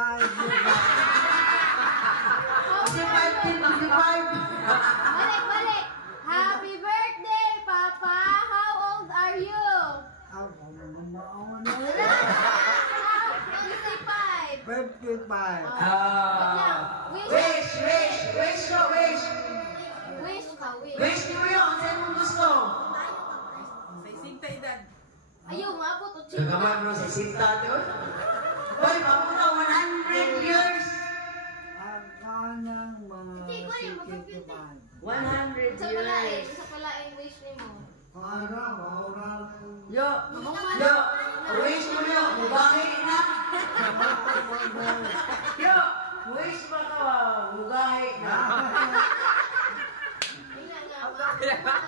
Balik. Happy birthday, Papa! How old are you? 55. 55. Wish. Wish ka. Wish mo yun. Saan mong gusto? Sa ising edad. Ayaw, maabot. Nagaman mo sa sinta doon? Hoy, mapuna 100 years! Kanang mga 65. 100 Sa palain, wish ni mo. Yo! Wish mo yun! Mugahi na! Yo! Wish mo ka! Mugahi na! Hindi nga.